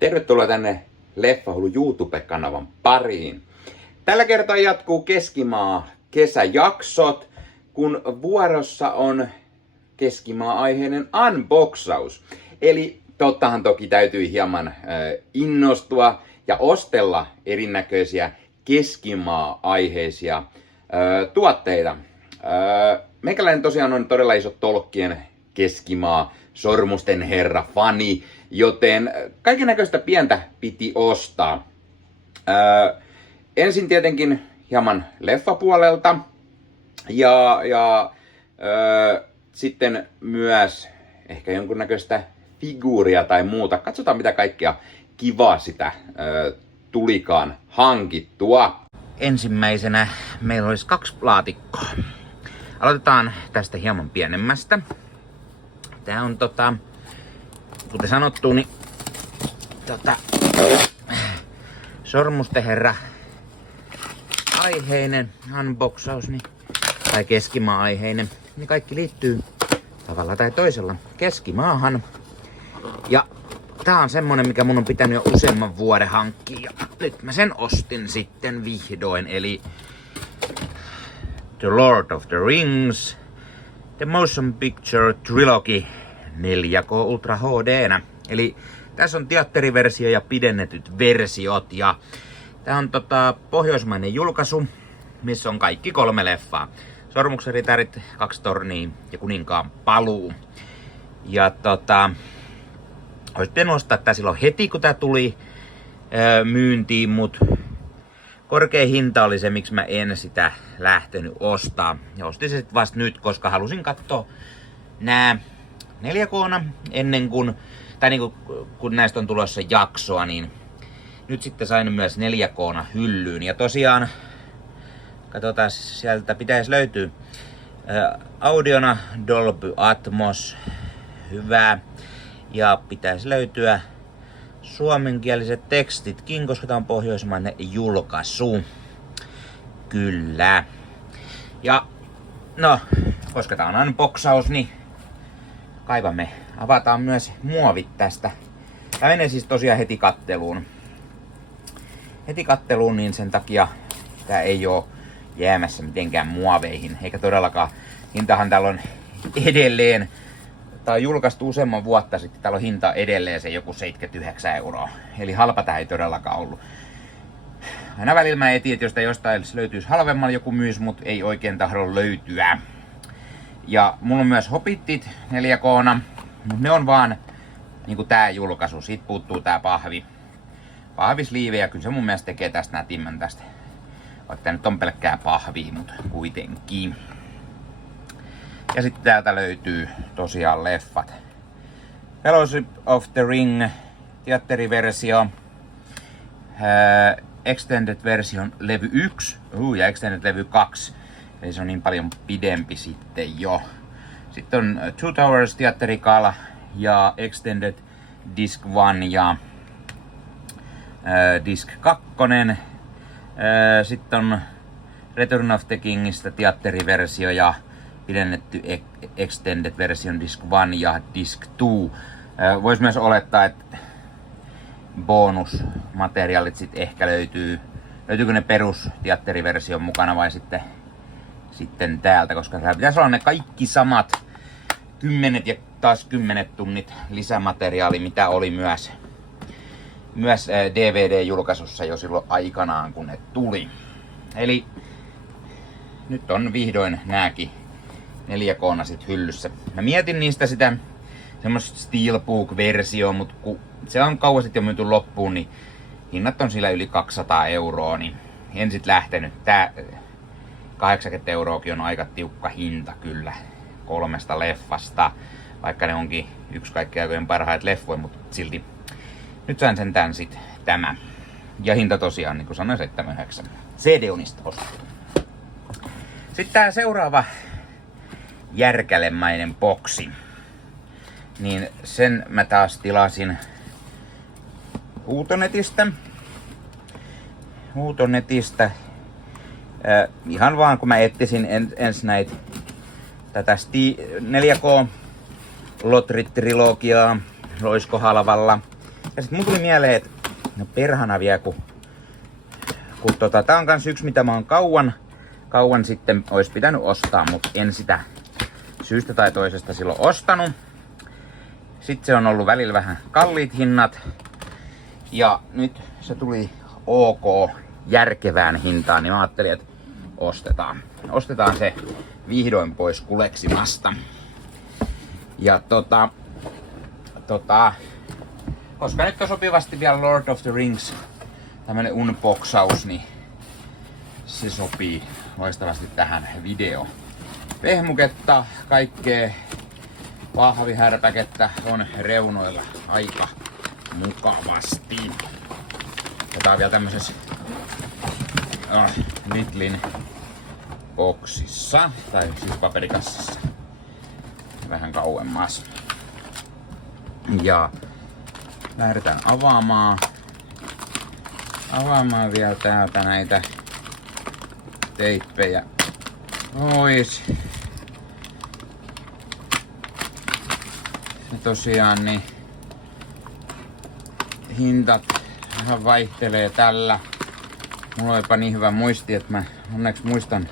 Tervetuloa tänne Leffahullu YouTube-kanavan pariin. Tällä kertaa jatkuu Keskimaa kesäjaksot, kun vuorossa on Keskimaa-aiheinen unboxaus. Eli tottahan toki täytyy hieman innostua ja ostella erinäköisiä Keskimaa-aiheisia tuotteita. Meikäläinen tosiaan on todella iso Tolkien Keskimaa Sormusten herra fani, joten kaikennäköistä pientä piti ostaa. Ensin tietenkin hieman leffapuolelta ja sitten myös ehkä jonkunnäköistä figuuria tai muuta. Katsotaan mitä kaikkea kivaa sitä tulikaan hankittua. Ensimmäisenä meillä olisi 2 laatikkoa. Aloitetaan tästä hieman pienemmästä. Tää on kuten sanottu, niin Sormusten herra aiheinen unboxaus, niin, tai Keskimaa-aiheinen, niin kaikki liittyy tavalla tai toisella Keskimaahan. Ja tää on semmonen, mikä mun on pitänyt jo useamman vuoden hankkia. Ja nyt mä sen ostin sitten vihdoin, eli The Lord of the Rings, The Motion Picture Trilogy 4K Ultra HD:nä. Eli tässä on teatteriversio ja pidennetyt versiot. Ja tää on pohjoismainen julkaisu, missä on kaikki 3 leffaa. Sormuksen ritarit, 2 tornia ja Kuninkaan paluu. Ja olisi pitänyt ostaa tää silloin heti, kun tää tuli myyntiin, mut korkea hinta oli se, miksi mä en sitä lähtenyt ostaa. Ja ostin se sit vasta nyt, koska halusin katsoa nää 4K:na ennen kuin, tai niinku, kun näistä on tulossa jaksoa, niin nyt sitten sain myös 4K:na hyllyyn. Ja tosiaan, katsotaan, sieltä pitäisi löytyä audiona Dolby Atmos, hyvä. Ja pitäisi löytyä suomenkieliset tekstitkin, koska tää on pohjoismainen julkaisu. Kyllä. Ja no, koska tää on unboxaus, niin avataan myös muovit tästä. Tää menee siis tosiaan heti katteluun. Niin sen takia tää ei oo jäämässä mitenkään muoveihin. Eikä todellakaan, hintahan täällä on edelleen. Tää on julkaistu useamman vuotta sitten, täällä on hinta edelleen se joku 79 €. Eli halpa tää ei todellakaan ollut. Aina välillä mä etin, että jostain löytyisi halvemmalla joku myys, mut ei oikein tahdo löytyä. Ja mulla on myös Hobbitit 4K:na, mut ne on vaan niinku tää julkaisu. Siitä puuttuu tää pahvisliive ja kyllä se mun mielestä tekee tästä nätimmän tästä. Vaikka tää nyt on pelkkää pahvia, mut kuitenkin. Ja sitten täältä löytyy tosiaan leffat. Fellowship of the Ring, teatteriversio, Extended version levy 1 ja Extended levy 2. Eli se on niin paljon pidempi sitten jo. Sitten on Two Towers teatterikala ja Extended Disc 1 ja Disc 2. Sitten on Return of the Kingistä teatteriversio ja pidennetty Extended version Disc 1 ja Disc 2. Vois myös olettaa, että bonusmateriaalit sitten ehkä löytyy. Löytyykö ne perusteatteriversion mukana vai sitten täältä, koska täällä pitäisi olla ne kaikki samat 10 ja taas 10 tunnit lisämateriaali, mitä oli myös DVD-julkaisussa jo silloin aikanaan, kun ne tuli. Eli nyt on vihdoin nääkin 4K:na sit hyllyssä. Mä mietin niistä sitä semmoista Steelbook-versiota, mutta kun se on kauan sitten jo myyty loppuun, niin hinnat on sillä yli 200 €, niin en sit lähtenyt. Tää 80 € on aika tiukka hinta kyllä 3 leffasta, vaikka ne onkin yksi kaikkien aikojen parhaat leffoja, mutta silti nyt sain sentään sit tämä. Ja hinta tosiaan, niin kuin sanoin, 7,9. CD-unista ostettu. Sitten tää seuraava järkälemäinen boksi. Niin sen mä taas tilasin Huutonetistä. Ihan vaan kun mä etsisin ensin näitä tätä 4K Lotrit-trilogiaa, olisiko halvalla. Ja sit mun tuli mieleen, että no perhana vielä, kun tää on kans yksi, mitä mä oon kauan sitten ois pitänyt ostaa, mutta en sitä syystä tai toisesta silloin ostanut. Sitten se on ollut välillä vähän kalliit hinnat. Ja nyt se tuli ok järkevään hintaan, niin mä ajattelin, että ostetaan se vihdoin pois kuleksimasta. Ja koska nyt on sopivasti vielä Lord of the Rings tämmönen unboxaus, niin se sopii loistavasti tähän video. Pehmuketta, kaikkea pahvihärpäkettä on reunoilla aika mukavasti. Ja tää on vielä tämmöisessä Lidlin boksissa, tai siis paperikassissa. Vähän kauemmas. Ja lähdetään avaamaan vielä täältä näitä teippejä pois. Ja tosiaan niin hintat vähän vaihtelee tällä. Mulla on jopa niin hyvä muisti, että mä onneksi muistan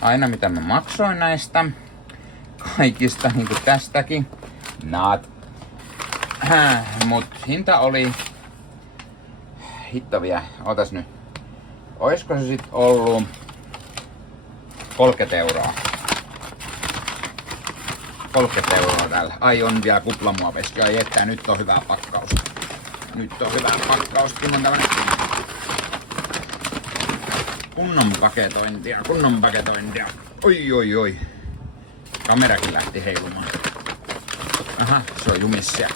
aina mitä mä maksoin näistä kaikista, niin kuin tästäkin. Mut hinta oli hitto vielä, ootas nyt. Oisko se sit ollut 30 €? 30 € täällä. Ai on vielä kuplamuoveski. Ai että nyt on hyvää pakkausta. Nyt on hyvää pakkausta. On tämmönen kunnon paketointia. Oi. Kamerakin lähti heilumaan. Aha, se on jumissa.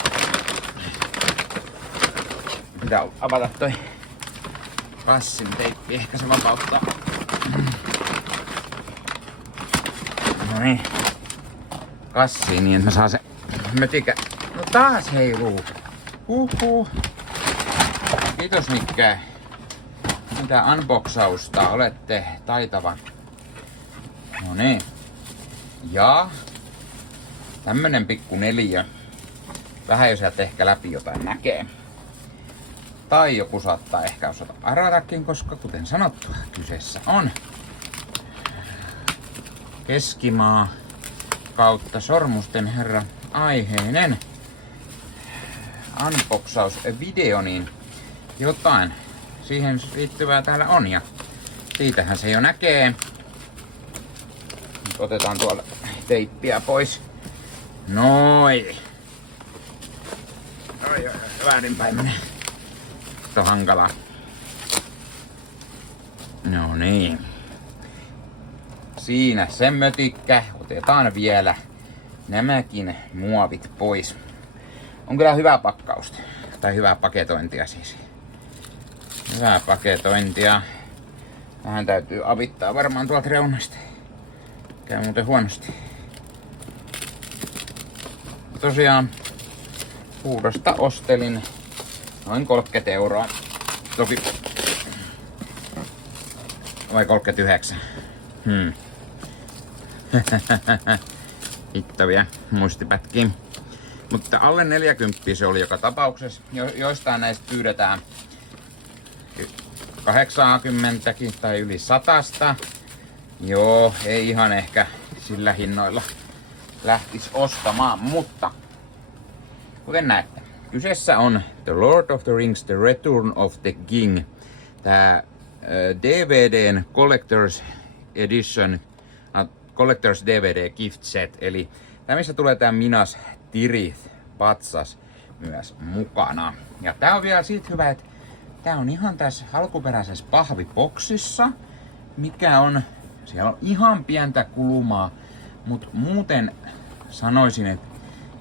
Pitää avata toi passin teippi. Ehkä se vapauttaa. No niin. Kassiin niin, että mä saan se mötikä. No taas heiluu. Kiitos Mikke. Mitä unboxausta, olette taitava. No niin. Ja tämmönen pikku 4. Vähän jo sieltä ehkä läpi jotain näkee. Tai joku saattaa ehkä osata arvatakin, koska kuten sanottu, kyseessä on Keskimaa kautta Sormusten herra aiheinen unboxausvideo, niin jotain siihen liittyvää täällä on ja siitähän se jo näkee. Nyt otetaan tuolla teippiä pois. Noin. Oi, väärinpäin menee. Se on hankalaa. No niin. Siinä se mötikkä. Otetaan vielä nämäkin muovit pois. On kyllä hyvää pakkausta. Tai hyvää paketointia siis. Hyvää paketointia. Vähän täytyy avittaa varmaan tuolta reunasta. Käy muuten huonosti. Tosiaan Huudosta ostelin noin 30 €. Toki vai 39. Hittäviä muistipätkiä. Mutta alle 40 se oli joka tapauksessa. Joistain näistä pyydetään 80 tai yli 100. Joo, ei ihan ehkä sillä hinnoilla lähtis ostamaan, mutta kuten näette, kyseessä on The Lord of the Rings, The Return of the King. Tää DVDn Collector's Edition, Collector's DVD Gift Set, eli tää missä tulee tää Minas Tirith patsas myös mukana. Ja tää on vielä siitä hyvä, että tää on ihan tässä alkuperäisessä pahviboksissa, mikä on, siellä on ihan pientä kulumaa, mutta muuten sanoisin, että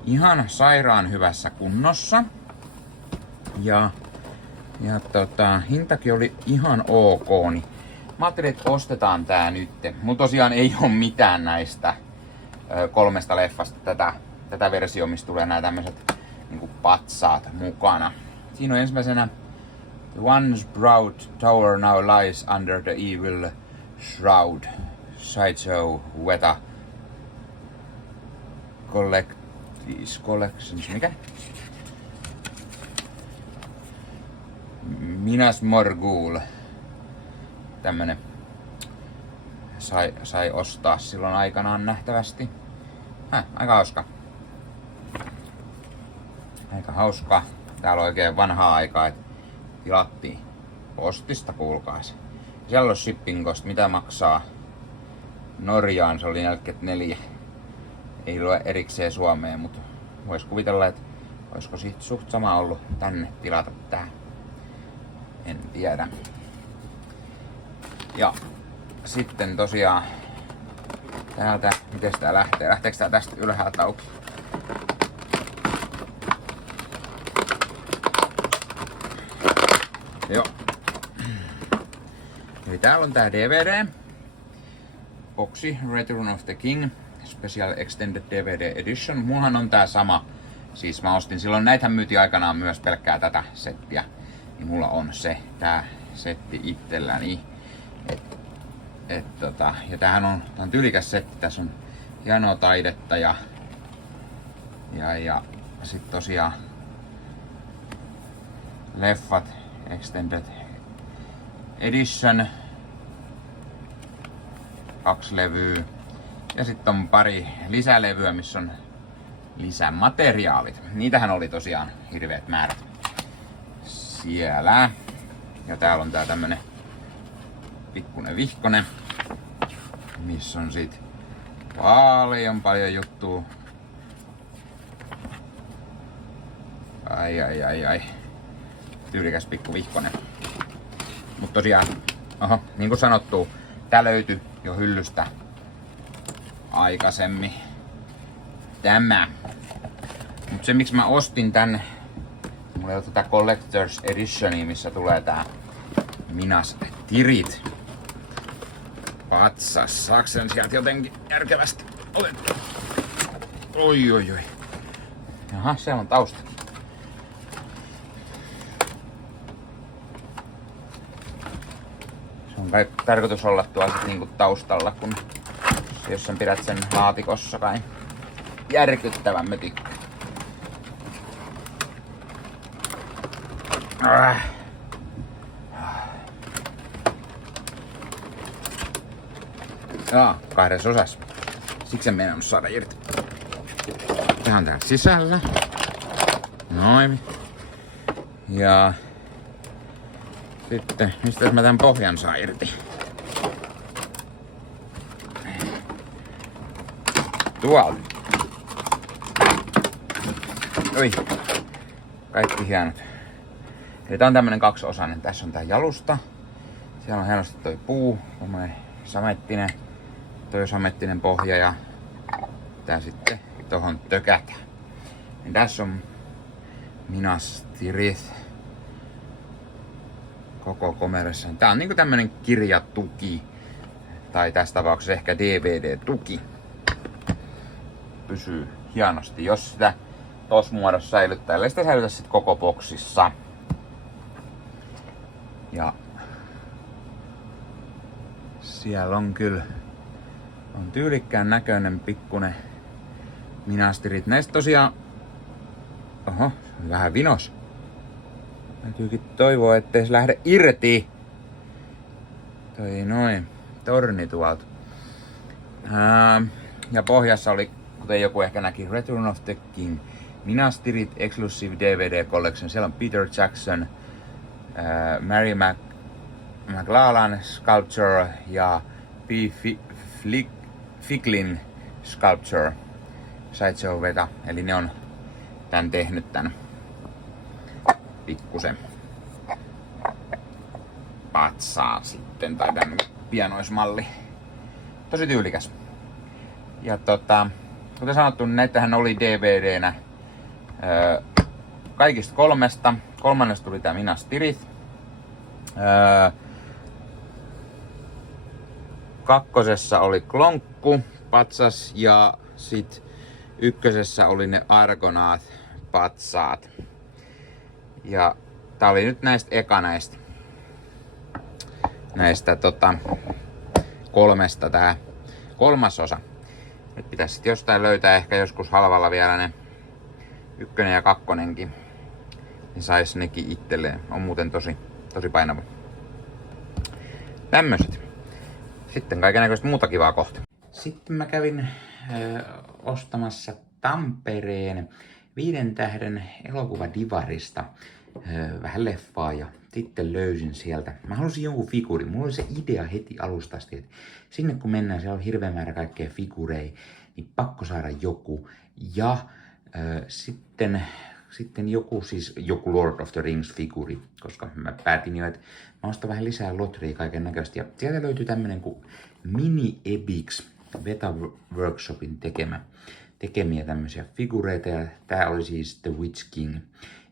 ihan sairaan hyvässä kunnossa. Ja hintakin oli ihan ok, niin mä ajattelin, että ostetaan tää nyt. Mulla tosiaan ei oo mitään näistä 3 leffasta tätä versiota, missä tulee nää tämmöset niinku patsaat mukana. Siinä on ensimmäisenä The once proud tower now lies under the evil shroud. Sideshow Weta Collections, mikä? Minas Morgul. Tämmönen sai ostaa silloin aikanaan nähtävästi. Aika hauska. Aika hauska. Täällä on oikein vanhaa aikaa, että tilattiin postista, kuulkaas. Siellä on shipping cost, mitä maksaa Norjaan, se oli 44. Ei lue erikseen Suomeen, mutta vois kuvitella, että olisiko siitä suht sama ollut tänne tilata tää. En tiedä. Ja sitten tosiaan täältä, miten tää lähtee? Lähteekö tää tästä ylhäältä auki? Joo. Eli täällä on tää DVD. Boxi Return of the King Special Extended DVD Edition. Mullahan on tää sama. Siis mä ostin silloin, näitähän myytiin aikanaan myös pelkkää tätä settiä. Niin mulla on tää setti itselläni. Ja tämähän on tyylikäs setti. Tässä on hienoa taidetta ja sit tosiaan leffat Extended Edition. 2 levyä. Ja sitten on pari lisälevyä, missä on lisämateriaalit. Niitähän oli tosiaan hirveät määrät siellä. Ja täällä on tää tämmönen pikkunen vihkonen, missä on sit paljon juttua. Ai. Tyylikäs pikku vihkonen. Mut tosiaan, niin kuin sanottu, tää löytyi jo hyllystä aikaisemmin. Tämä. Mut se miksi mä ostin tän, mulla ei ole tätä Collector's Editionia, missä tulee tää Minas Tirith patsas. Saaks sen sieltä jotenkin järkevästi otettu? Oi. Jaha, siellä on tausta. Se on kai tarkoitus olla tuolla sit niinku taustalla, kun jos sen pidät sen laatikossa kai. Järkyttävän mötikkä. Joo, 2 osassa. Siksi en meinannut saada irti. Tää on täällä sisällä. Noin. Ja sitten, mistä mä tän pohjan saan irti? Tuolta. Oi. Kaikki hienot. Eli tää on tämmönen 2-osainen. Tässä on tää jalusta. Siellä on hienosti toi puu. Tommonen samettinen. Toi samettinen pohja ja tää sitten tohon tökätään. Ja tässä on Minas Tirith koko komeressaan. Tää on niinku tämmönen kirjatuki. Tai tässä tapauksessa ehkä DVD-tuki. Pysyy hienosti, jos sitä tossa muodossa säilyttää. Ellei sitä säilytä sit koko boksissa. Ja siellä on kyllä tyylikkään näköinen pikkunen Minas Tirith. Näistä tosiaan vähän vinos. Täytyykin toivoa, ettei se lähde irti. Toi noin torni tuolta. Ja pohjassa oli, kuten joku ehkä näki, Return of the King Minas Tirith Exclusive DVD Collection. Siellä on Peter Jackson, Mary McLachlan Sculpture ja P. Ficklin Sculpture. Sideshow Veta. Eli ne on tän tehnyt tän pikkusen patsaan sitten, tai tän pienoismalli. Tosi tyylikäs. Ja kuten sanottu, näitähän oli DVDnä kaikista 3. Kolmannesta tuli tää Minas Tirith. 2. oli Klonkku patsas ja sit 1. oli ne Argonath-patsaat. Ja tää oli nyt näistä näistä 3 tää 3. osa. Nyt pitäisi sit jostain löytää ehkä joskus halvalla vielä ne 1. ja 2. Niin sais nekin itselleen. On muuten Tosi painava. Tämmöset. Sitten kaikennäköistä muuta kivaa kohta. Sitten mä kävin ostamassa Tampereen 5 tähden elokuvadivarista vähän leffaa ja sitten löysin sieltä. Mä halusin jonkun figuurin. Mulla oli se idea heti alusta asti, että sinne kun mennään, siellä on hirveä määrä kaikkea figureja, niin pakko saada joku. Ja sitten joku Lord of the Rings figuri, koska mä päätin jo, että mä ostan vähän lisää lotteria kaiken näköistä. Ja sieltä löytyy tämmönen kuin Mini Epics Beta Workshopin tekemiä tämmöisiä figureita. Ja tää oli siis The Witch King,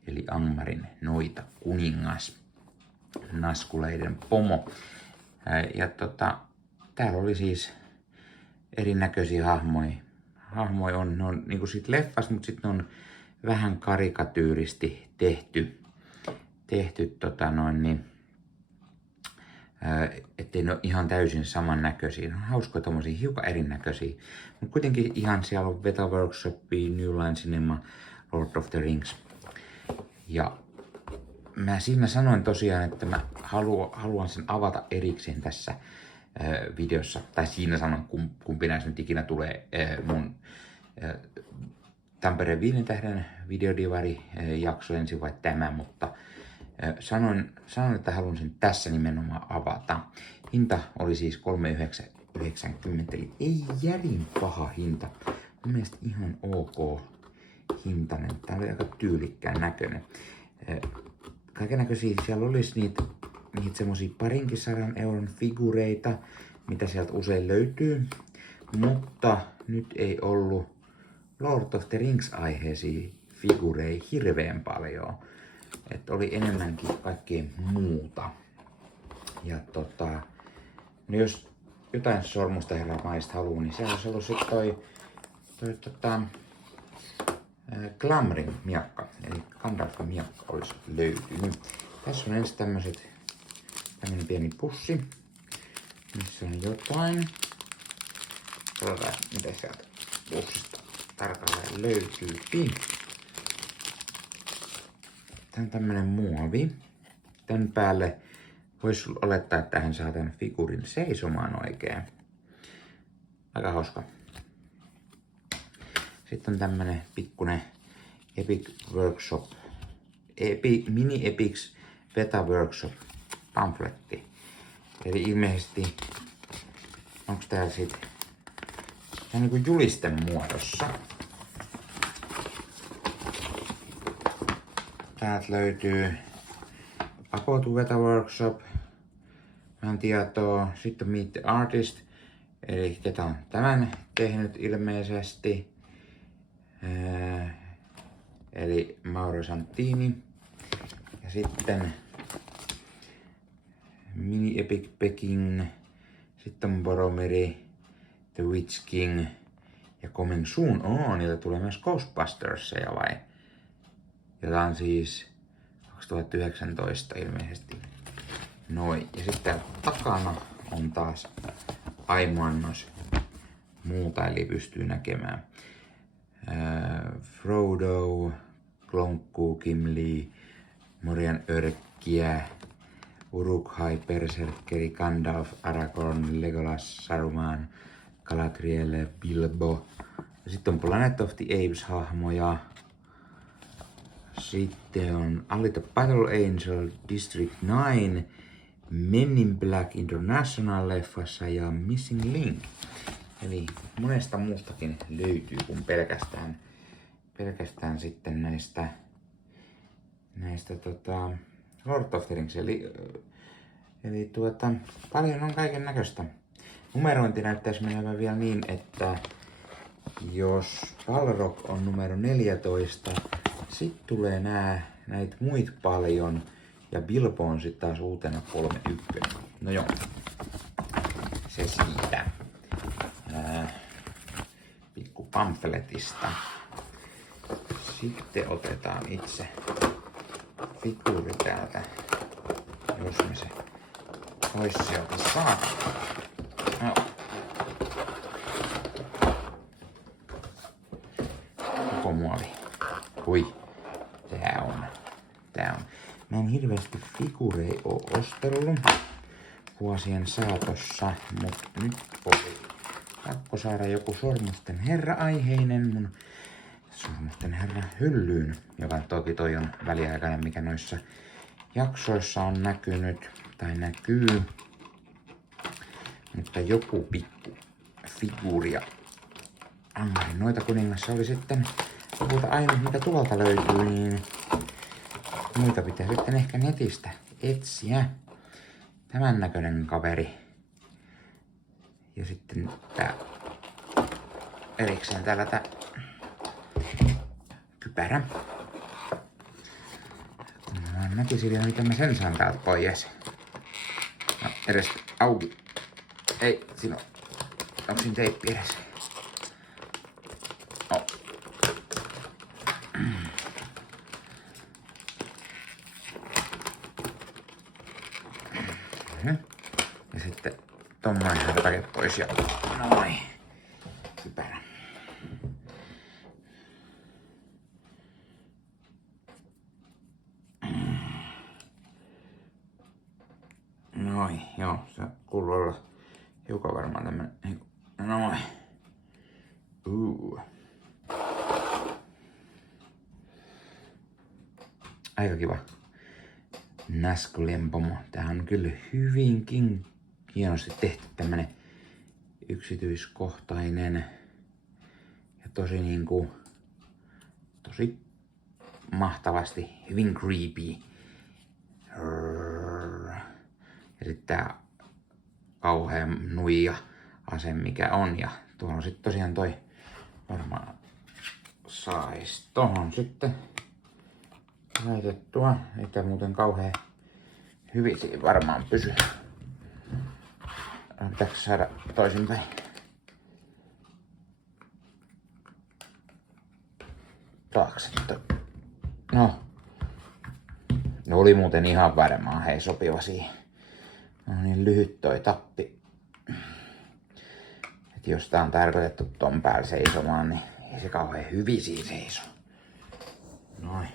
eli Angmarin noita kuningas, naskuleiden pomo. Ja täällä oli siis erinäköisiä hahmoja. Hahmoja ne on niinku siitä leffasta, mutta sitten on vähän karikatyyristi tehty ettei ne ole ihan täysin samannäköisiä. Ne on hauskoja tommosia, hiukan erinäköisiä. Mutta kuitenkin ihan siellä on Beta Workshop, New Line Cinema, Lord of the Rings. Ja mä siinä sanoin tosiaan, että mä haluan sen avata erikseen tässä videossa. Tai siinä sanon, kumpi näistä nyt ikinä tulee mun Tampereen 5 tähden videodivari jakso ensin vai tämä, mutta sanoin, että haluan sen tässä nimenomaan avata. Hinta oli siis 3,90, eli ei järin paha hinta. Mun mielestä ihan ok hintainen. Tää oli aika tyylikkään näköinen. Kaikennäköisiä, siellä olisi niitä semmosia 200 euron figureita, mitä sieltä usein löytyy. Mutta nyt ei ollut Lord of the Rings aiheisia figureja hirveän paljon. Että oli enemmänkin kaikkea muuta. Ja no jos jotain sormusta herran maista haluaa, niin se olisi ollut sit toi Glamrin miakka, eli Gandalfin miakka olisi löytynyt. Tässä on ensin tämmönen pieni pussi, missä on jotain. Katsotaan, mitä sieltä pussista tarkalleen löytyykin. Tää on tämmönen muovi. Tän päälle voisi olettaa, että tähän saa tän figuurin seisomaan oikein. Aika hauska. Sitten on tämmönen pikkunen Epic Workshop, Mini Epics Beta Workshop pamfletti. Eli ilmeisesti, onks tää sit, tää on niinku julisten muodossa. Täältä löytyy About to Beta Workshop, vähän tietoa, sitten Meet the Artist, eli ketä on tämän tehnyt ilmeisesti. Eli Mauro Santini. Ja sitten Mini Epic Peking, sitten on Boromiri, The Witch King ja Coming Soon. Niitä tulee myös Ghostbustersia vai? Jota on siis 2019 ilmeisesti. Noin. Ja sitten takana on taas aimannos muuta, eli pystyy näkemään Frodo, Glonkku, Gimli, Morian örkkiä, Uruk-hai, Berserkeri, Gandalf, Aragorn, Legolas, Saruman, Galadriel, Bilbo. Ja sitten on Planet of the Apes-hahmoja. Sitten on Alita Battle Angel, District 9, Men in Black International-leffassa ja Missing Link. Eli monesta muustakin löytyy kuin pelkästään sitten näistä Lord of the Rings. Eli paljon on kaiken näköistä. Numerointi näyttäisi menevän vielä niin, että jos Balrog on numero 14, sitten tulee näitä muita paljon ja Bilbo on sitten taas uutena 31. No joo, se siitä. Pikku pamfletista. Sitten otetaan itse figuuri täältä, jos me se pois sieltä saa. No. Koko muovi. Hui, tää on. Mä en hirveästi figurei oo ostellut vuosien saatossa, mutta nyt oli pakko saada joku Sormusten herra-aiheinen mun Sormusten herra hyllyyn, joka toki toi on väliaikainen, mikä noissa jaksoissa on näkynyt tai näkyy. Mutta joku pikku figuuria. Ankarin noita kuningassa oli sitten lopulta ainut, mitä tuolta löytyy, niin muita pitää sitten ehkä netistä etsiä. Tämän näköinen kaveri. Ja sitten tää erikseen täällä tää kypärä. Mä näkisin vielä, miten mä sen saan täältä pois. No, edes auki. Ei, siinä on. Onko siinä teippi edes? Oh. Ja sitten tommoinen härpäke pois ja noin. Kypärä. Noin, joo, se kuuluu olla hiukan varmaan tämmönen niinku, noin. Aika kiva. Näskylempomo. Tää on kyllä hyvinkin hienosti tehty tämmönen yksityiskohtainen ja tosi niinku, tosi mahtavasti, hyvin creepy. Ja sitten tää kauhean nuija ase mikä on. Ja tuolla on sitten tosiaan toi varmaan sais tohon sitten laitettua. Ei tää muuten kauhean hyvin siinä varmaan pysy. Pitääkö saada toisinpäin? Taakse. No. No oli muuten ihan varmaan hei sopiva siihen. No niin lyhyt toi tappi. Et jos tää on tarkoitettu ton päällä seisomaan, niin ei se kauhean hyvin siinä seiso. Noin.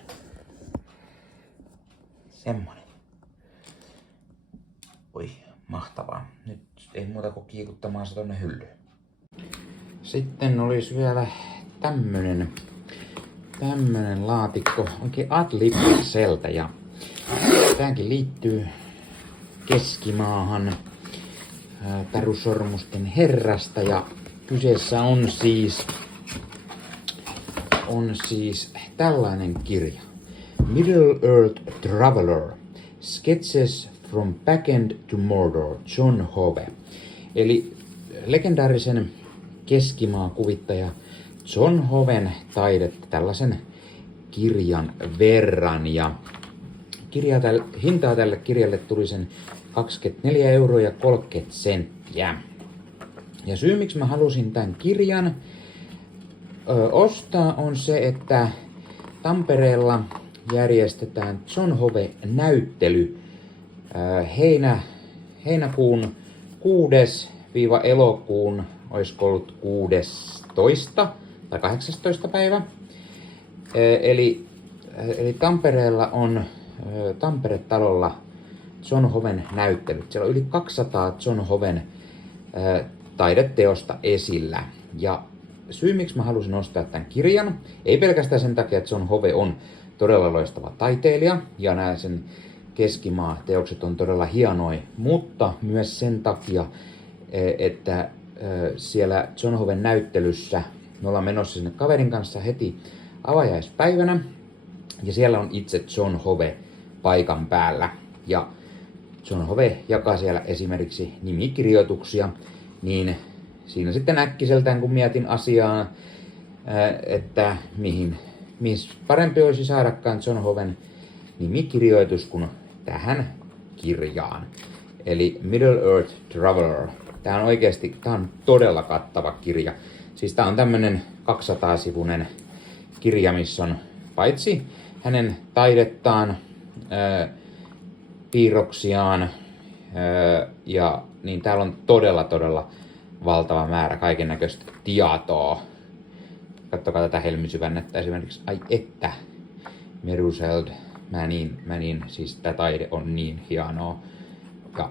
Semmonen. Oi, mahtavaa. Nyt ei muuta kuin kiikuttamaan se tonne hyllyyn. Sitten olisi vielä tämmönen laatikko, oikein Adlib-seltä, ja tääkin liittyy Keskimaahan Taru-Sormusten herrasta, ja kyseessä on siis tällainen kirja. Middle-earth Traveler. Sketches from Backend to Mordor, John Hove. Eli legendaarisen Keskimaa-kuvittaja John Hoven taidetta tällaisen kirjan verran. Ja hintaa tälle kirjalle tuli sen 24,30 €. Ja syy miksi mä halusin tämän kirjan ostaa on se, että Tampereella järjestetään John Hove-näyttely heinäkuun 6-elokuun, olisiko ollut 16. tai 18. päivä. Eli Tampereella on Tampere-talolla John Hoven näyttelyt. Siellä on yli 200 John Hoven taideteosta esillä. Ja syy miksi mä halusin ostaa tämän kirjan, ei pelkästään sen takia, että John Hove on todella loistava taiteilija ja nämä sen Keskimaa-teokset on todella hienoja, mutta myös sen takia, että siellä John Hoven näyttelyssä me ollaan menossa sinne kaverin kanssa heti avajaispäivänä ja siellä on itse John Hove paikan päällä ja John Hove jakaa siellä esimerkiksi nimikirjoituksia, niin siinä sitten äkkiseltään kun mietin asiaa, että mihin parempi olisi saadakaan John Hoven nimikirjoitus kuin tähän kirjaan. Eli Middle-earth Traveler. Tää on todella kattava kirja. Siis tää on tämmönen 200-sivuinen kirja, missä on paitsi hänen taidettaan, piirroksiaan, ja niin täällä on todella valtava määrä kaiken näköistä tietoa. Katsokaa tätä helmisyvännettä esimerkiksi. Ai että. siis tää taide on niin hienoa. Ja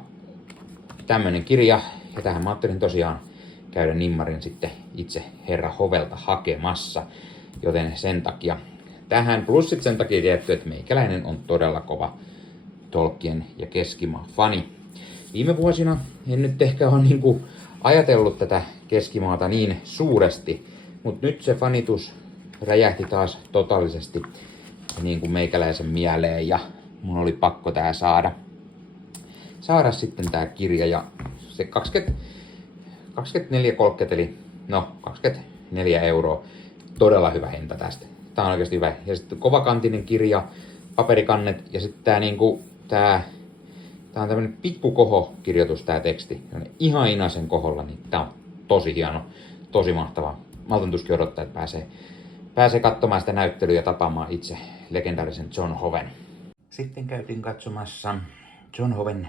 tämmönen kirja, ja tähän mä ajattelin tosiaan käydä nimmarin sitten itse Herra Hovelta hakemassa. Joten sen takia tähän, plus sit sen takia tietty, että meikäläinen on todella kova Tolkien ja Keskimaan fani. Viime vuosina en nyt ehkä ole niinku ajatellut tätä Keskimaata niin suuresti, mutta nyt se fanitus räjähti taas totaalisesti niin kuin meikäläisen mieleen ja mun oli pakko tää saada sitten tää kirja ja se 24,30 eli no 24 €. Todella hyvä hinta tästä. Tää on oikeasti hyvä. Ja sitten kovakantinen kirja, paperikannet ja sitten tää niinku tää on tämmönen pikkukoho-kirjoitus tää teksti. Ihan inasen koholla, niin tää on tosi hieno, tosi mahtava. Maltan tuskin odottaa, että pääsee katsomaan sitä näyttelyä ja tapaamaan itse legendaarisen John Hoven. Sitten käytiin katsomassa John Hoven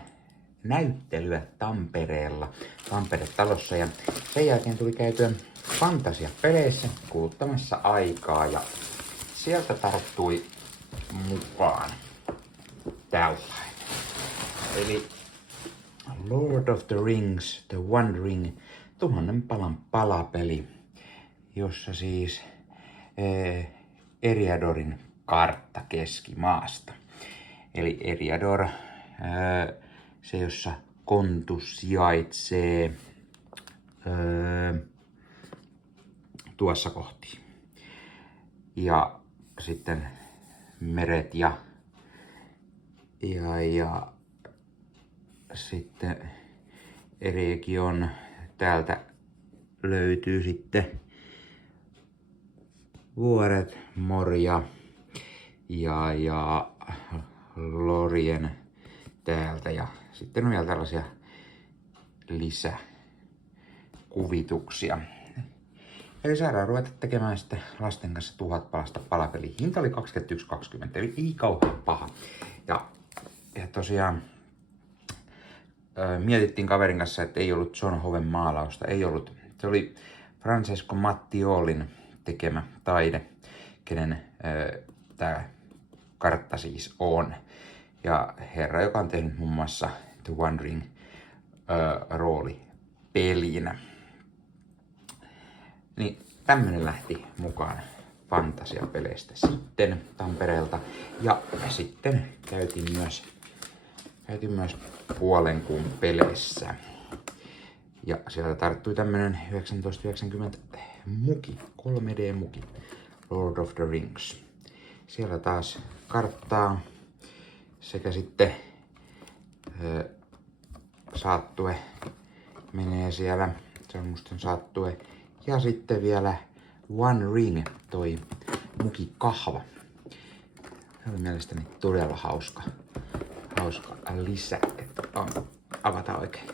näyttelyä Tampereella, Tampere-talossa ja sen jälkeen tuli käytyä fantasiapeleissä kuluttamassa aikaa ja sieltä tarttui mukaan tällainen. Eli Lord of the Rings, The One Ring, 1000 palan palapeli, jossa siis Eriadorin kartta Keskimaasta. Eli Eriador, se jossa Kontu sijaitsee tuossa kohti. Ja sitten meret ja sitten Eregion täältä löytyy sitten vuoret, Moria ja Lorien täältä ja sitten on vielä tällaisia lisäkuvituksia. Eli saadaan ruveta tekemään sitten lasten kanssa 1000 palasta palapeliä. Hinta oli 21,20 eli ei kauhean paha. Ja tosiaan mietittiin kaverin kanssa, että ei ollut John Hoven maalausta. Ei ollut. Se oli Francesco Mattiolin tekemä taide, kenen tämä kartta siis on. Ja herra, joka on tehnyt muun muassa The One Ring roolipelinä. Niin tämmönen lähti mukaan fantasiapeleistä sitten Tampereelta. Ja sitten käytiin myös puolen kuun peleissä. Ja sieltä tarttui tämmönen 1990 muki, 3D-muki, Lord of the Rings. Siellä taas karttaa sekä sitten saattue menee siellä, se on musta saattue. Ja sitten vielä One Ring, toi mukikahva. Se oli mielestäni todella hauska lisä, että avata oikein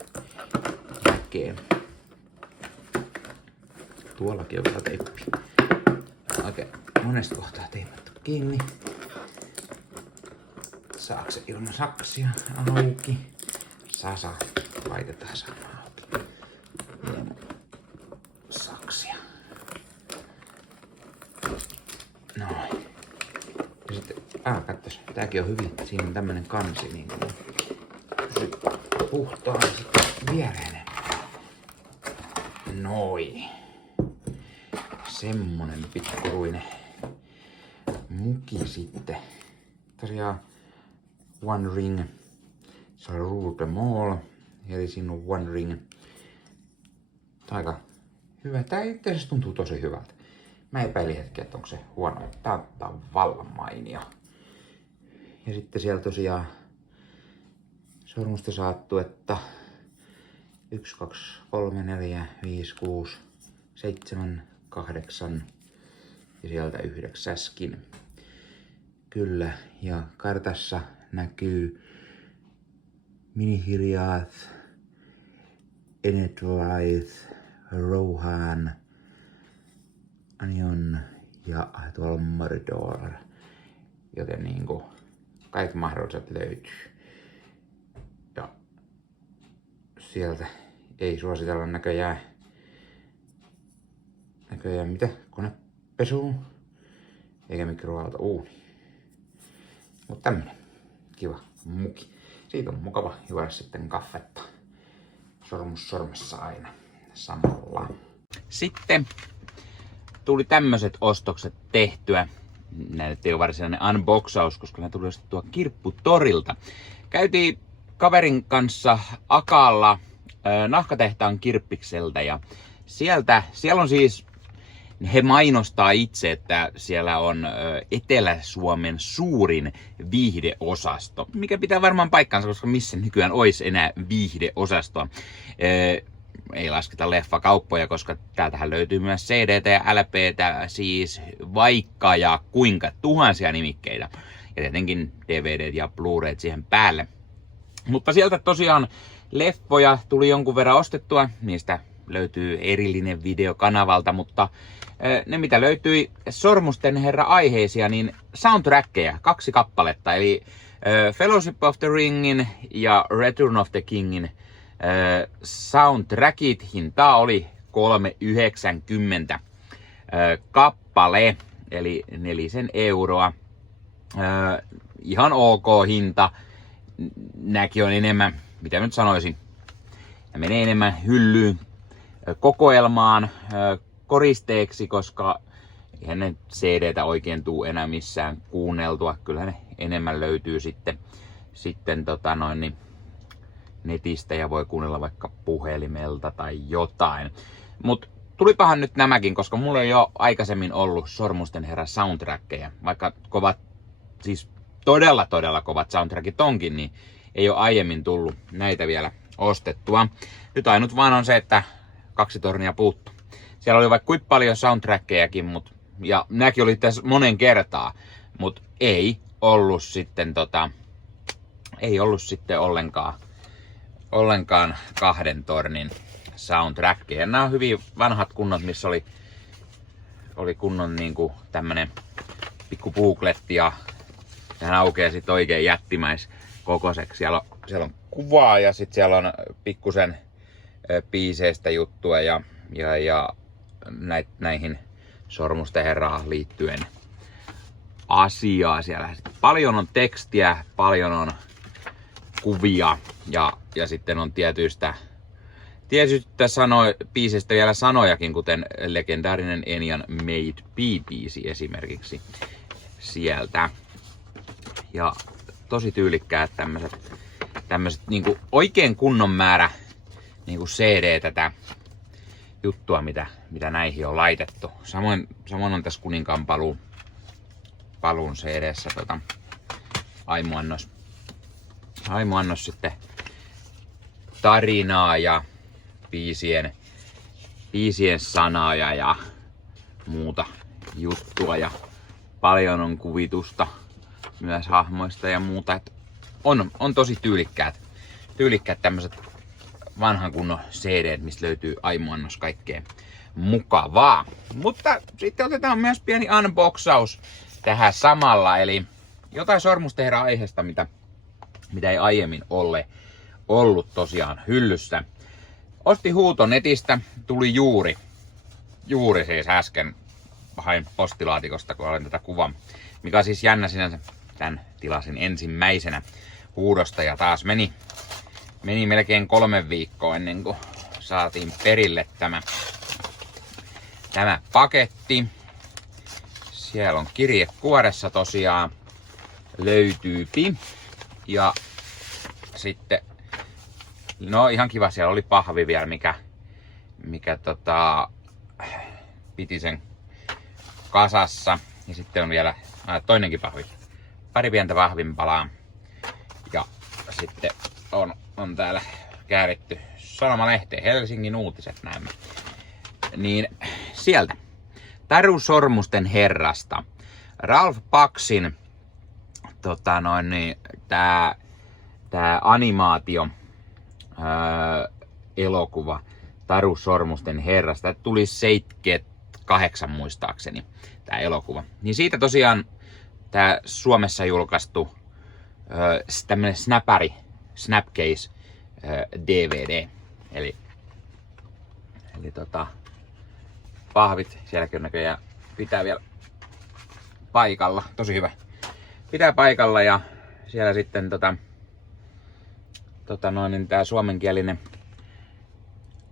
näkee. Tuollakin on vielä teippi. Oikein monesta kohtaa teipattu kiinni. Saako se ilman saksia auki? Saa. Laitetaan sama auki. Ilman saksia. Noin. Ja sitten, katsos, tääkin on hyvin. Siinä on tämmönen kansi, niin kuin pysyy puhtaan sitten viereinen. Noin. Semmonen pikkuruinen muki sitten. Tosiaan One Ring, se on rule them all, eli siinä on One Ring. Aika hyvä. Tää itse asiassa tuntuu tosi hyvältä. Mä epäilin hetken, että onko se huono. Tää on vallan mainio. Ja sitten siellä tosiaan sormusta saattuetta 1, 2, 3, 4, 5, 6, 7, 8 ja sieltä 9. Kyllä, ja kartassa näkyy Minihiriath, Enedwaith, Rohan, Anion ja tuolla Mordor. Joten niinku kaikki mahdolliset löytyy. Ja sieltä ei suositella näköjään mitä? Konepesuun eikä mikroaaltouuni. Mutta tämmönen kiva muki. Siitä on mukava juoda sitten kaffetta. Sormus sormessa aina samalla. Sitten tuli tämmöiset ostokset tehtyä. Nää nyt ei ole varsinainen unboxaus, koska nämä tuli ostettua Kirpputorilta. Käytiin kaverin kanssa Akalla nahkatehtaan Kirppikseltä ja siellä on siis, he mainostaa itse, että siellä on Etelä-Suomen suurin viihdeosasto, mikä pitää varmaan paikkansa, koska missä nykyään olisi enää viihdeosastoa. Ei lasketa leffakauppoja, koska täältähän löytyy myös CDtä ja LPtä, siis vaikka ja kuinka tuhansia nimikkeitä. Ja tietenkin DVDt ja Blu-rayt siihen päälle. Mutta sieltä tosiaan leffoja tuli jonkun verran ostettua, niistä löytyy erillinen video kanavalta, mutta ne mitä löytyi Sormusten herra aiheisia, niin soundtrackeja, 2 kappaletta, eli Fellowship of the Ringin ja Return of the Kingin soundtrackit. Hintaa oli 3,90 kappale, eli 4 euroa. Ihan ok hinta. Nämäkin on enemmän, mitä nyt sanoisin, ja menee enemmän hyllyyn kokoelmaan koristeeksi, koska eihän ne CDtä oikein tuu enää missään kuunneltua. Kyllä ne enemmän löytyy sitten netistä ja voi kuunnella vaikka puhelimelta tai jotain. Mut tulipahan nyt nämäkin, koska mulla ei ole aikaisemmin ollut Sormusten herra soundtrackeja. Vaikka kovat, siis todella kovat soundtrackit onkin, niin ei ole aiemmin tullut näitä vielä ostettua. Nyt ainut vaan on se, että 2 tornia puuttuu. Siellä oli vaikka kuinka paljon soundtrackejakin, ja nämäkin oli tässä monen kertaa, mutta ei ollut sitten ollenkaan 2 tornin soundtrackeja. Nämä on hyvin vanhat kunnot, missä oli kunnon niinku tämmönen pikku bookletti ja tähän aukeaa sit oikein jättimäiskokoiseksi. Siellä on kuvaa ja sit siellä on pikkusen biiseistä juttua ja näihin Sormusten herraan liittyen asiaa. Siellä paljon on tekstiä, paljon on kuvia ja sitten on tietyistä biiseistä vielä sanojakin, kuten legendaarinen Enian Made B-biisi esimerkiksi sieltä. Ja tosi tyylikkäät tämmöset niinku oikein kunnon määrä niinku CD tätä juttua, mitä näihin on laitettu. Samoin on tässä Kuninkaan paluun CD:ssä aimuannos sitten tarinaa ja biisien sanaa ja muuta juttua ja paljon on kuvitusta myös hahmoista ja muuta. Et on tosi tyylikkäät tämmöiset vanhan kunnon CD:t, mistä löytyy aimuannos kaikkea mukavaa. Mutta sitten otetaan myös pieni unboxaus tähän samalla, eli jotain Sormusten herran aiheesta, mitä ei aiemmin ollut tosiaan hyllyssä. Ostin huuto netistä, tuli juuri siis äsken, hain postilaatikosta, kun olen tätä kuvaa, mikä on siis jännä sinänsä. Tän tilasin ensimmäisenä huudosta ja taas meni melkein 3 viikkoa ennen kuin saatiin perille tämä paketti. Siellä on kirjekuoressa tosiaan löytyypi. Ja sitten, no ihan kiva, siellä oli pahvi vielä, mikä piti sen kasassa. Ja sitten on vielä toinenkin pahvi. Pari pientä vahvinpalaa. Ja sitten on täällä kääritty sanomalehteen Helsingin Uutiset näemme. Niin sieltä. Taru Sormusten herrasta. Ralph Baksin tää animaatio elokuva Taru Sormusten herrasta. Tuli 78 muistaakseni tää elokuva. Niin siitä tosiaan tää Suomessa julkaistu tämmönen Snapcase DVD. Eli pahvit sielläkin on näköjään pitää vielä paikalla. Tosi hyvä pitää paikalla ja siellä sitten tää suomenkielinen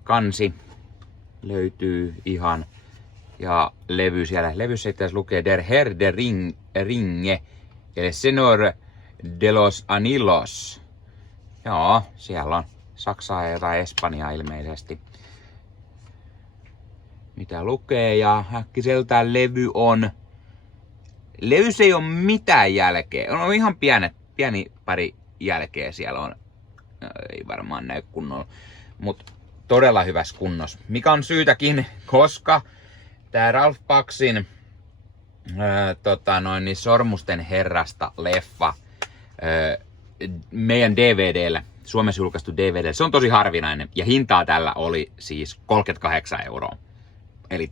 kansi löytyy ihan. Ja levy siellä. Levyssä itse asiassa lukee Der Herr der Ringe, eli Senor de los Anillos. Joo, siellä on Saksaa ja jotain Espanjaa ilmeisesti. Mitä lukee ja äkkiseltään levy on. Levyssä ei ole mitään jälkeä. On ihan pieni pari jälkeä siellä on. Ei varmaan näy kunnolla. Mutta todella hyvässä kunnossa. Mikä on syytäkin, koska tää Ralph Baksin Sormusten herrasta leffa meidän DVDllä, Suomessa julkaistu DVD, se on tosi harvinainen ja hintaa tällä oli siis 38 €. Eli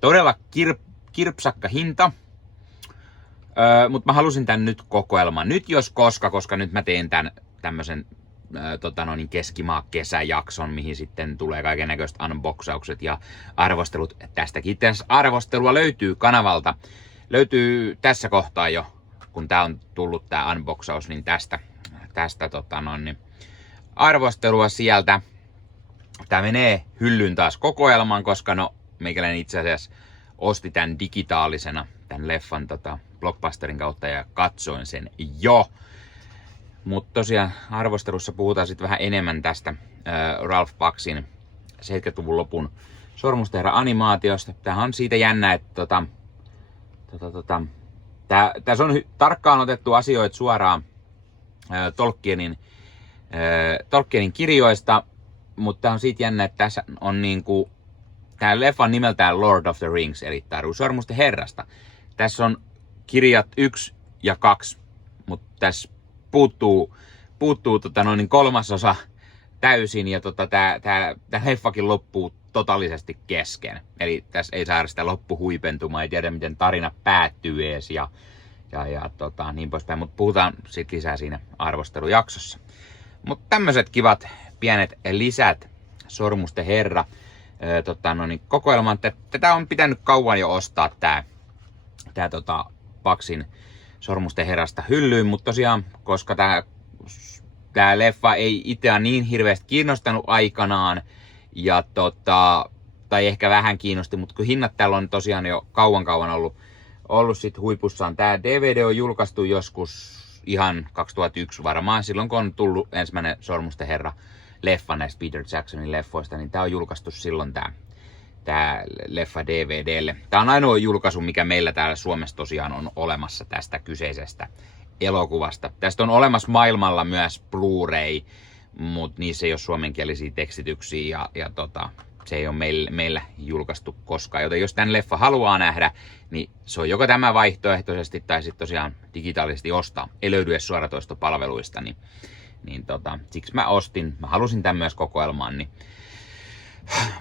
todella kirpsakka hinta. Mutta mä halusin tän nyt kokoelman. Nyt jos koska nyt mä teen tän tämmösen keskimaa-kesäjakson, mihin sitten tulee kaikennäköiset unboxaukset ja arvostelut. Tästäkin tässä arvostelua löytyy kanavalta. Löytyy tässä kohtaa jo, kun tää on tullut tää unboxaus, niin tästä arvostelua sieltä. Tää menee hyllyyn taas kokoelmaan, koska meikäläinen itse asiassa osti tän digitaalisena, tän leffan Blockbusterin kautta ja katsoin sen jo. Mutta tosiaan arvostelussa puhutaan sitten vähän enemmän tästä Ralph Baksin 70-luvun lopun Sormusten herra -animaatiosta. Tämähän on siitä jännä, että tässä on tarkkaan otettu asioita suoraan Tolkienin kirjoista, mutta tämä on siitä jännä, että tässä on niinku, tämä leffa on nimeltään Lord of the Rings, eli taru Sormusten herrasta. Tässä on kirjat 1 ja 2, mutta tässä puuttuu 3/3 täysin ja tää leffakin loppuu totaalisesti kesken. Eli tässä ei saada sitä loppuhuipentumaa, ei tiedä miten tarina päättyy ees ja niin poispäin, mutta puhutaan sit lisää siinä arvostelujaksossa. Mutta tämmöiset kivat pienet lisät Sormusten herra kokoelmaan. Tätä on pitänyt kauan jo ostaa tää Baksin Sormusten herrasta hyllyyn, mutta tosiaan, koska tää leffa ei itseä niin hirveästi kiinnostanut aikanaan, ja tai ehkä vähän kiinnosti, mutta kun hinnat täällä on tosiaan jo kauan ollut sit huipussaan. Tää DVD on julkaistu joskus ihan 2001 varmaan, silloin kun on tullut ensimmäinen Sormusten herra leffa näistä Peter Jacksonin leffoista, niin tää on julkaistu silloin tää leffa DVDlle. Tää on ainoa julkaisu, mikä meillä täällä Suomessa tosiaan on olemassa tästä kyseisestä elokuvasta. Tästä on olemassa maailmalla myös Blu-ray, mutta niissä ei ole suomenkielisiä tekstityksiä ja se ei ole meillä julkaistu koskaan. Joten jos tämän leffa haluaa nähdä, niin se on joko tämä vaihtoehtoisesti tai sitten tosiaan digitaalisesti ostaa. Ei löydy edes suoratoistopalveluista, niin siksi mä ostin. Mä halusin tämän myös kokoelmaan, niin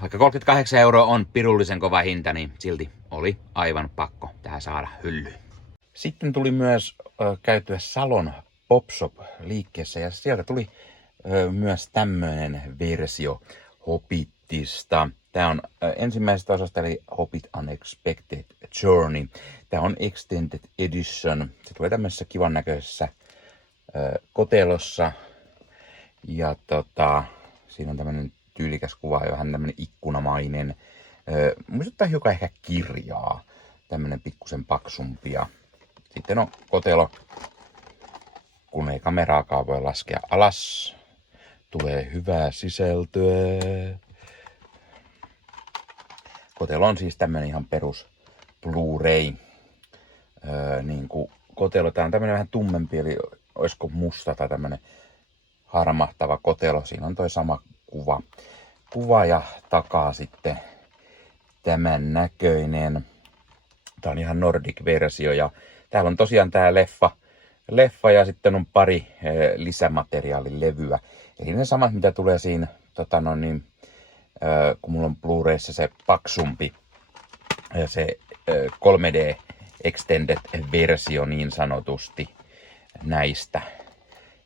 vaikka 38 € on pirullisen kova hinta, niin silti oli aivan pakko tähän saada hyllyyn. Sitten tuli myös käytyä Salon Popshop-liikkeessä ja sieltä tuli myös tämmöinen versio Hobbitista. Tämä on ensimmäisestä osasta eli Hobbit Unexpected Journey. Tämä on Extended Edition. Se tulee tämmöisessä kivan näköisessä kotelossa ja siinä on tämmöinen tyylikäs kuva ja vähän tämmönen ikkunamainen. Muistuttaa hiukan ehkä kirjaa. Tämmönen pikkusen paksumpia. Sitten on kotelo. Kun ei kameraakaan voi laskea alas. Tulee hyvää sisältöä. Kotelo on siis tämmönen ihan perus Blu-ray. Niin kuin kotelo. Tää on tämmönen vähän tummempi, eli olisiko musta tai tämmönen harmahtava kotelo. Siinä on toi sama kuva ja takaa sitten tämän näköinen. Tää on ihan Nordic-versio ja täällä on tosiaan tää leffa ja sitten on pari lisämateriaalilevyä. Eli ne samat mitä tulee siinä, kun mulla on Blu-rayssa se paksumpi se 3D Extended-versio niin sanotusti näistä.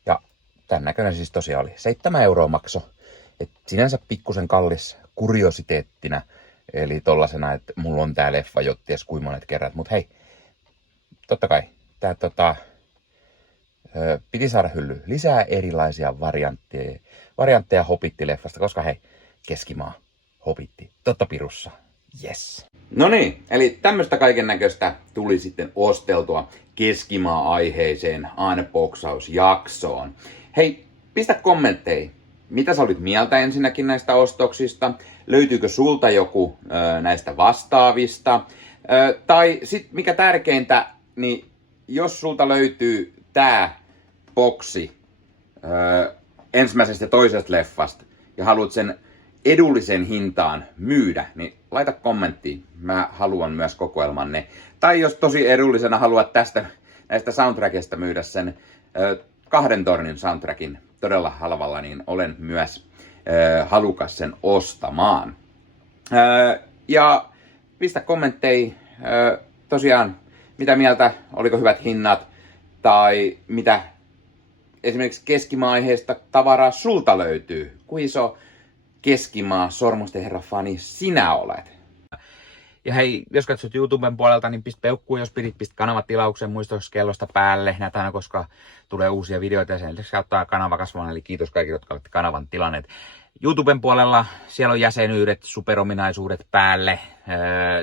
Ja tämän näköinen siis tosiaan oli 7 € makso. Et sinänsä pikkusen kallis kuriositeettina. Eli tollasena, että mulla on tää leffa jo ties kuin monet kerrat. Mut hei, totta kai piti saada hyllyyn lisää erilaisia variantteja Hobbit-leffasta, koska hei, Keskimaa, Hobbitti, totta pirussa, yes. No niin, eli tämmöistä kaiken näköistä tuli sitten osteltua Keskimaa-aiheiseen unboxausjaksoon. Hei, pistä kommentteihin, mitä sä olit mieltä ensinnäkin näistä ostoksista, löytyykö sulta joku näistä vastaavista, tai sit mikä tärkeintä, niin jos sulta löytyy tää boksi ensimmäisestä ja toisesta leffasta ja haluat sen edullisen hintaan myydä, niin laita kommenttiin. Mä haluan myös kokoelmanne. Tai jos tosi edullisena haluat näistä soundtrackista myydä sen 2 tornin soundtrackin todella halvalla, niin olen myös halukas sen ostamaan. Ja pistä kommentteihin tosiaan, mitä mieltä, oliko hyvät hinnat, tai mitä esimerkiksi Keskimaa-aiheesta tavaraa sulta löytyy. Kuin iso Keskimaa Sormusten herra fani sinä olet. Ja hei, jos katsot YouTuben puolelta, niin pistä peukkuun, jos pistä kanavatilauksen muistoskellosta päälle. Näitä aina, koska tulee uusia videoita ja sen lisäksi auttaa kanava kasvamaan. Eli kiitos kaikille, jotka olette kanavan tilanneet. YouTuben puolella siellä on jäsenyydet, superominaisuudet päälle.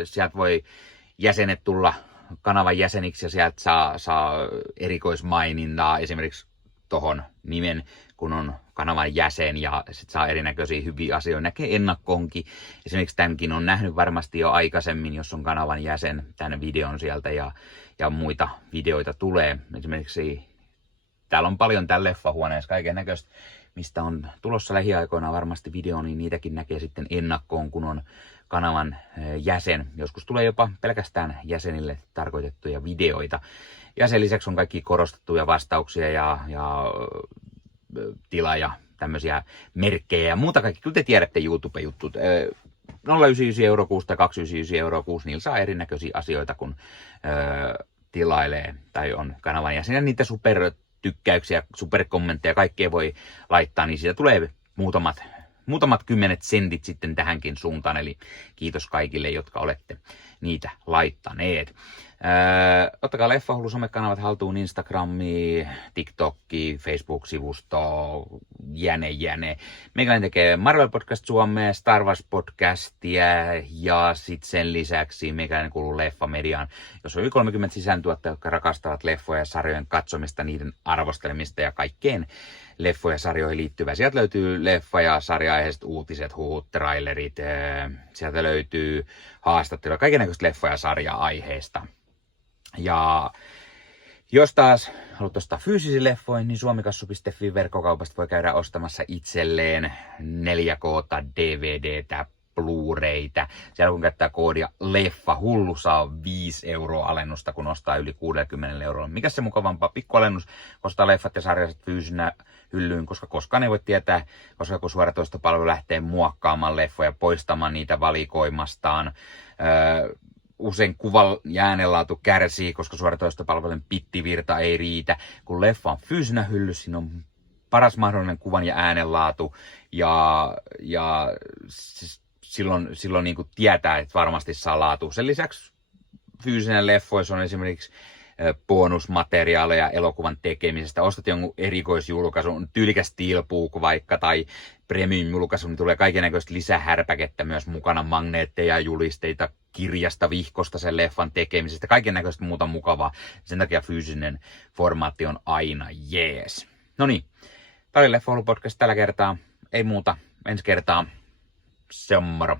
Sieltä voi jäsenet tulla kanavan jäseniksi ja sieltä saa erikoismainintaa esimerkiksi tohon nimen, kun on kanavan jäsen, ja sit saa erinäköisiä hyviä asioita, näkee ennakkoonkin. Esimerkiksi tämänkin on nähnyt varmasti jo aikaisemmin, jos on kanavan jäsen, tämän videon sieltä, ja muita videoita tulee. Esimerkiksi täällä on paljon täällä leffahuoneessa kaiken näköistä, mistä on tulossa lähiaikoina varmasti video, niin niitäkin näkee sitten ennakkoon, kun on kanavan jäsen. Joskus tulee jopa pelkästään jäsenille tarkoitettuja videoita. Ja sen lisäksi on kaikki korostettuja vastauksia ja tila ja tämmöisiä merkkejä ja muuta kaikki. Kyllä te tiedätte YouTube-juttut. 0,99 € kuussa tai 2,99 € kuussa, niillä saa erinäköisiä asioita, kun tilailee tai on kanavan jäsen. Ja niitä supertykkäyksiä, superkommentteja, kaikkea voi laittaa, niin siitä tulee muutamat 10 sentit sitten tähänkin suuntaan, eli kiitos kaikille, jotka olette niitä laittaneet. Ottakaa Leffahullu somekanavat haltuun, Instagrami, TikTokki, Facebook-sivusto, jäne. Meikäläinen tekee Marvel Podcast Suomea, Star Wars Podcastia ja sitten sen lisäksi meikäläinen kuuluu Leffamediaan, jos on yli 30 sisääntuottajia, jotka rakastavat leffoja ja sarjojen katsomista, niiden arvostelemista ja kaikkeen leffoja ja sarjoihin liittyvää. Sieltä löytyy leffa- ja sarja-aiheiset uutiset, huhut, trailerit, sieltä löytyy haastatteluja, kaikennäköistä leffa- ja sarja-aiheesta. Ja jos taas haluat ostaa fyysisiä leffoja, niin suomikassu.fi verkkokaupasta voi käydä ostamassa itselleen 4K DVDtä, Blu-raytä. Siellä kun käyttää koodia Leffahullu, saa 5 € alennusta, kun ostaa yli 60 €. Mikä se mukavampaa? Pikkualennus, ostaa leffat ja sarjaiset fyysinä hyllyyn, koska koskaan ei voi tietää, koska joku suoratoistopalvelu lähtee muokkaamaan leffoja, poistamaan niitä valikoimastaan. Usein kuvan ja äänenlaatu kärsii, koska suoratoistopalvelun pittivirta ei riitä. Kun leffa on fyysinä hyllyssä, siinä on paras mahdollinen kuvan ja äänenlaatu, ja silloin niin kuin tietää, että varmasti saa laatu. Sen lisäksi fyysinen leffoissa on esimerkiksi bonusmateriaaleja elokuvan tekemisestä. Ostat jonkun erikoisjulkaisun, tyylikäs steelbook vaikka, tai premium-julkaisu, niin tulee kaikennäköistä lisähärpäkettä myös mukana, magneetteja, julisteita, kirjasta, vihkosta sen leffan tekemisestä, kaikennäköistä muuta mukavaa. Sen takia fyysinen formaatti on aina jees. No niin, tämä oli Leffahullu podcast tällä kertaa. Ei muuta, ensi kertaa. Se on moro.